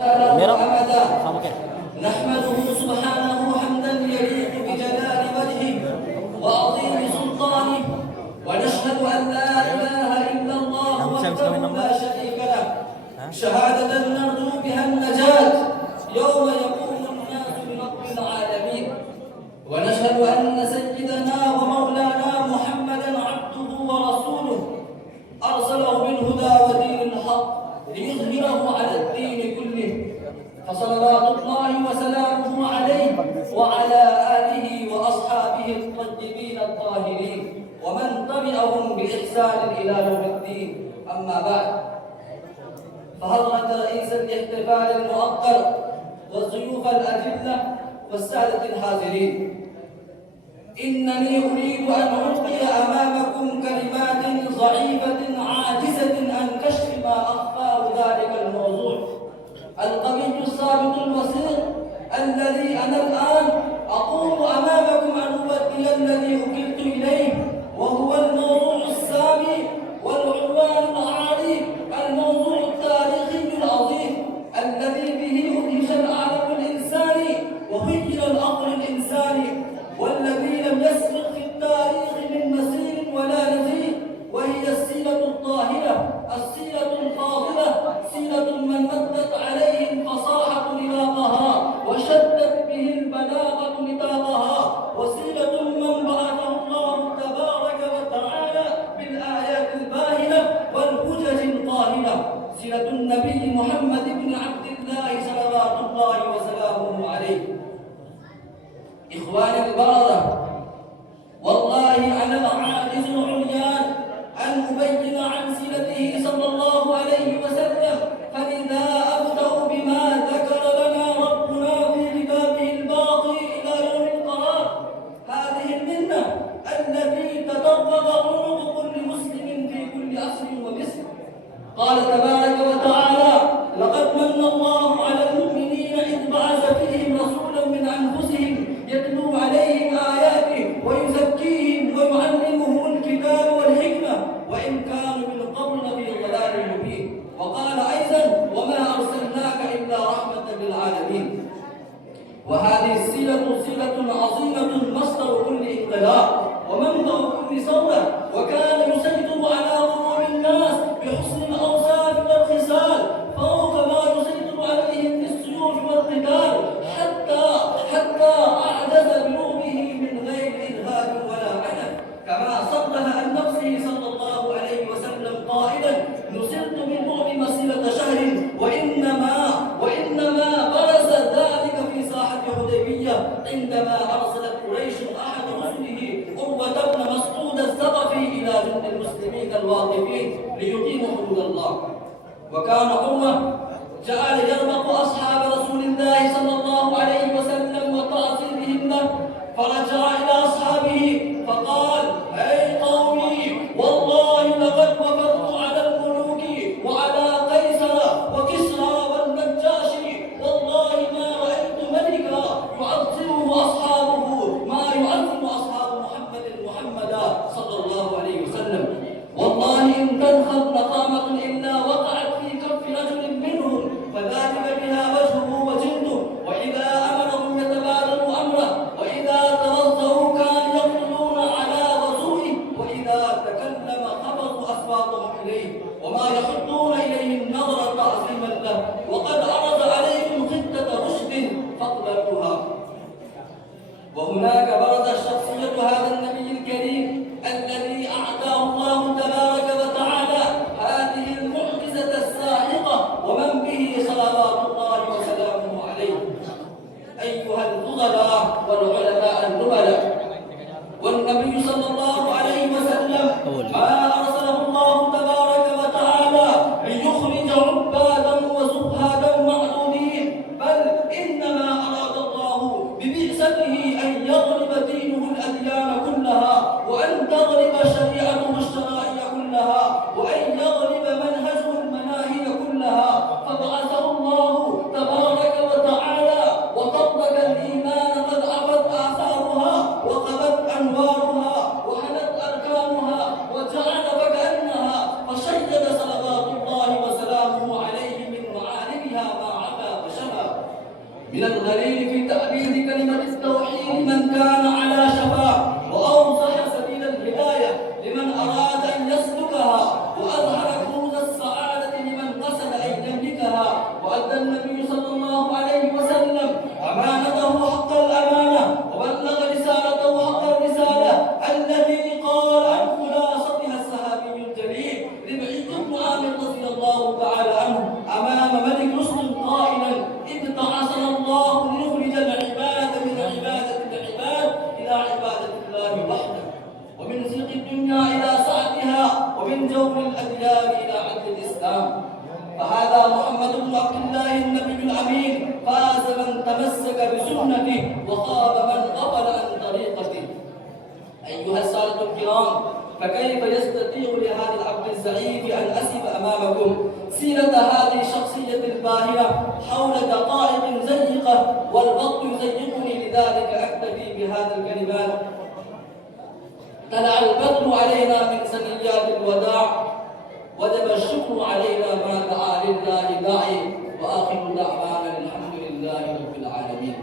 मेरा أبدا हम क्या نحمده سبحانه حمدا يليق بجلال وجهه وعظيم سلطانه ونشهد أن لا إله إلا الله وحده لا شريك له شهادة نرجو بها النجاة يوم يقوم الناس برب العالمين ونشهد أن سيدنا ومولانا محمدا عبده ورسوله أرسله بالهدى ودين الحق ليظهره على الدين كله فصلوات الله وسلامه عليه وعلى آله وأصحابه الطيبين الطاهرين ومن تبعهم بإحسان إلى يوم الدين أما بعد فحضرة رئيس الاحتفال المؤقت والضيوف الأجلة والسادة الحاضرين إنني أريد أن ألقي أمامكم كلمات ضعيفة عاجزة عن كشف ما أخفاه ذلك الموضوع القوي الثابت البصير الذي أنا الآن أقوم أمامكم أن أؤدي الذي أكلت إليه وهو الموضوع السامي والعنوان العالي الموضوع التاريخي العظيم الذي به أدهش العالم الإنساني وغير العقل الإنساني والذي لم يسبق في التاريخ من مسير ولا نذير وهي السيرة الطاهرة السيرة الفاضلة سيرة من مدت عليه الفصاحة نطاقها وشدت به البلاغة نطاقها وسيرة من بعثه الله تبارك وتعالى بالآيات الباهرة والحجج القاهرة سيرة النبي محمد بن عبد الله صلوات الله وسلامه عليه إخواني البررة والله أنا العاجز العريان أن أبين عن سيرته صلى الله عليه وسلم فلذا أبدأ بما ذكر لنا ربنا في كتابه الباقي إلى يوم القرار هذه المنة التي تطبق عنق كل مسلم في كل عصر ومصر قال تبارك وتعالى لقد من الله على المؤمنين إذ بعث فيهم رسولا من أنفسهم يتلو عليهم آياته ويزكيهم ويعلمهم الكتاب والحكمة وإن كانوا من قبل لفي ضلال مبين وقال أيضا وما أرسلناك إلا رحمة للعالمين وهذه السيرة سيرة عظيمة مصدر كل انقلاب ومنبع كل ثورة وكان يسيطر على قلوب الناس بحسن الأوصاف والخصال فوق ما يسيطر عليهم بالسيوف والقتال حتى أعجز بنوبه من غير إرهاب ولا عنف كما صرح عن نفسه صلى الله عليه وسلم قائلا نصرت بالرعب مسيرة شهر وإنما برز ذلك في ساحة حديبية عندما أرسلت قريش أحد رسله عروة بن مسعود الثقفي إلى جند المسلمين الواقفين ليقيموا حدود الله وكان عروة جعل يرمق أصحاب رسول الله صلى الله عليه وسلم وتعظيمهم له فرجع إلى أصحابه فقال أي قومي والله لقد وفدت على الملوك وعلى قيصر وكسرى والنجاشي والله ما رأيت ملكا يعظمه أصحابه ما يعظم أصحاب محمدا صلى الله عليه وسلم والله إن تنخض نقامة إلا وقعت في كف رجل منهم فذلك بها وجهه وجلده وإذا أمرهم يتبادل أمره وإذا توضأوا كانوا يقتلون على وضوئه وإذا تكلم خبطوا أصواتهم إليه وما يحطون إليه النظر تعظيما له وقد عرض عليكم خطة رشد فاقبلوها وهناك برز شخصية هذا النبي الكريم الذي أعطاه الله تبارك وتعالى هذه المعجزة الساحقة ومن به صلوات الله وسلامه عليه أيها الفضلاء والعلماء النبلاء والنبي صلى الله عليه وسلم ما أرسله الله تبارك وتعالى ليخرج عبادا وزهادا معدودين بل إنما أراد الله ببعثته أن يغلب دينه الأديان كلها وأن تغلب شريعته الشرائع كلها وأن يغلب منهجه المناهج كلها فبعثه الله من الغريب في تأبيد كلمة التوحيد من كان على شفا وأوضح سبيل الهداية لمن أراد أن يسلكها، وأظهر كنوز السعادة لمن قصد أن يملكها. وأدى النبي صلى الله عليه وسلم أمانته حق الأمانة، وبلغ رسالته حق الرسالة التي قال عن خلاصتها الصحابي الجليل ربعي بن عامر رضي الله تعالى عنه أمام ملك رسل قائلا: ابتعثنا الله لنخرج العباد من عبادة العباد إلى عبادة الله وحده، ومن زيغ الدنيا إلى سعتها، ومن جور الأديان إلى عدل الإسلام. فهذا محمد بن عبد الله النبي الأمين، فاز من تمسك بسنته وخاب من غفل عن طريقته. أيها السادة الكرام، فكيف يستطيع لهذا العبد الزعيم أن أسف أمامكم سيرة هذه الشخصية الباهرة حول دقائق زيقة، والوقت يزيقني، لذلك أكتفي بهذا الكلمات. طلع البدر علينا من ثنيات الوداع، وجب الشكر علينا ما دعا لله داعي، وآخر دعوانا الحمد لله رب العالمين.